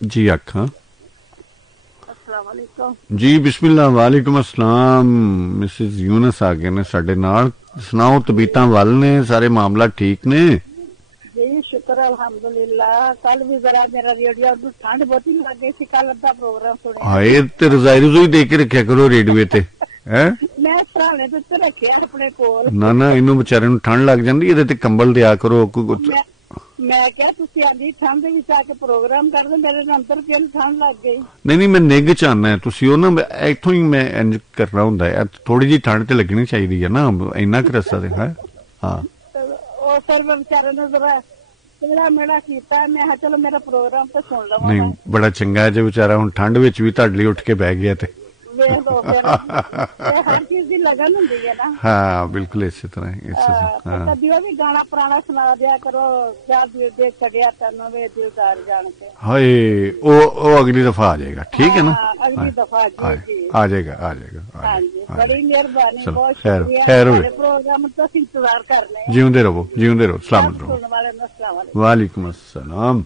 जी आखा अस्सलाम वालेकुम जी बिस्मिल्लाह वालेकुम अस्सलाम। मिसिज यूनस आ गए ने साडे नाल। सुनाओ तबीयतां वल ने सारे मामला ठीक ने? जी शुक्र अल्हम्दुलिल्लाह। कल भी जरा मेरा रेडियो ठंड बहुत ही लग गई थी, कल अद्धा प्रोग्राम सुनिया। हाए ते रजाई रजूई दे के रखिया करो रेडियो ते है। मैं सराहने ते उत्ते रखिया अपने कोल। ना ना इनू बेचारे नू ठंड लग जांदी, इहदे ते कंबल दिया करो कोई। मैं क्या तुसी आंदी ठंड दे विच आके प्रोग्राम करदे, मेरे अंदर किन ठंड लग गई। नहीं नहीं मैं निग च आना है, तुसी ओ ना इथों ही मैं इंज करना हुंदा है। थोड़ी जी ठंड ते लगनी चाहिदी है ना, इन्ना क रस्सा ते है। हाँ ओ सर बेचारे ने जरा तेरा मेरा कीता, मैं चलो मेरा प्रोग्राम तो सुन लवां। नहीं बड़ा चंगा है जे बेचारा हुण ठंड विच भी तुहाडे लई उठ के बह गया ते। ਵੇਖ ਦੋ ਫਿਰ ਇਹ ਹਰ ਚੀਜ਼ ਦੀ ਲਗਨ ਹੁੰਦੀ ਹੈ ਨਾ। हाँ बिल्कुल इसी तरह इसी तरह। हाँ ਕਦੀ ਉਹ ਵੀ ਗਾਣਾ ਪੁਰਾਣਾ ਸੁਣਾ ਦਿਆ ਕਰੋ, ਜਾਂ ਦੇ ਛੜਿਆ ਤੈਨੂੰ ਵੇ ਦਿਲਦਾਰ ਜਾਣ ਕੇ। हाय ओ अगली दफा आ जाएगा, ठीक है ना? ਅਗਲੀ ਦਫਾ ਜੀ ਜੀ आ जाएगा आ जाएगा। ਹਾਂਜੀ ਬੜੀ ਮਿਹਰਬਾਨੀ, चलो ਬਹੁਤ खैर ਸ਼ੁਕਰੀਆ। खैर हो ਤੁਹਾਡੇ ਪ੍ਰੋਗਰਾਮ ਤੋਂ ਇੰਤਜ਼ਾਰ ਕਰ ਰਹੇ ਹਾਂ। जीवंदे रहो सलामत रहो। ਸੁਣਨ ਵਾਲੇ ਨੂੰ अस्सलाम वालेकुम। वालेकुम अस्सलाम।